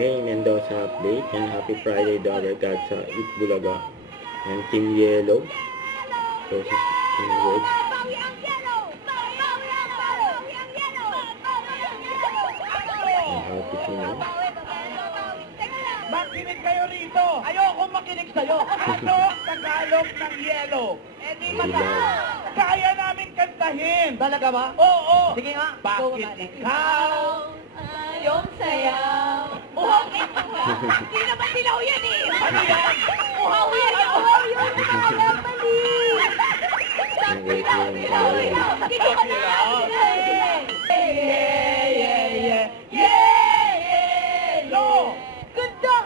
May Mendoza update and happy Friday Daughter God sa Itbulaga and Team Yellow versus Team Red. And happy sino? Makinig kayo rito. Ayoko makinig sa'yo. Ano ang Tagalog ng yellow? Eh di kaya namin kantahin. Talaga ba? Oo. Sige nga. Bakit ikaw? Yung sayaw. Uhaw eh. Hindi naman dilaw yan eh. Ano yan? Uhaw yan. Uhaw yun. Kaya mali. Ang wait yung away. Hindi ko na. Yellow. Ganda.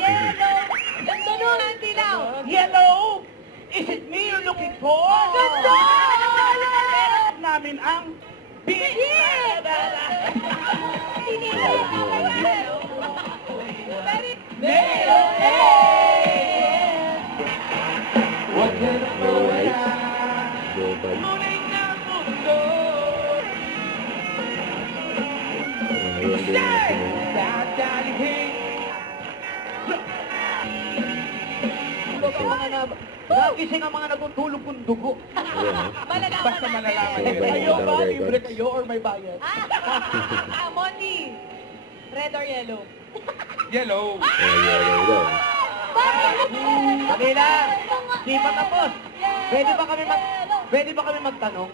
Yellow. Ganda nun ang dilaw. Yellow? Is it me you're looking for? Ganda. Namin ang big. Huwag ka na mawala. Global. Muling ng mundo. Ngayon din na sino. Dadalhin. Nagising ang mga natutulog kong dugo. Ayan, ha? Malalaman Basta malalaman. natin. Kayo ba? Daughter Libre gods. kayo or may bayad? Monty. Red or yellow? Yellow. Yellow daw. Kanila, di pa tapos. Pwede ba kami magtanong?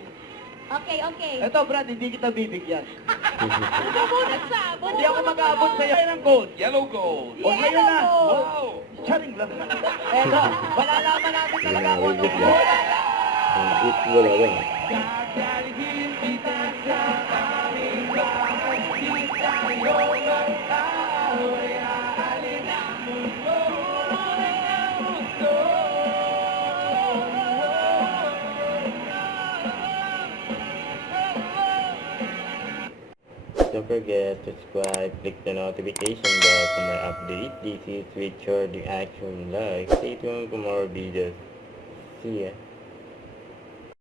Okay, okay. Ito, Brad, hindi kita bibigyan. Ikaw muna sa. Hindi ako mag-aabot sa'yo ng gold. Yellow gold. O ngayon na. Yellow. Wow. Charing lang. Eto, malalaman natin talaga kung Ginawid anong bigla. gold. Ang Itbulaga. Dadalhin kita sa aming bahay. Di tayo mag-away. Aalin ang mundo. Ang mundo. Don't forget to subscribe, click the notification bell for my update. This is Richard the Action Live. Stay tuned for more videos. See ya.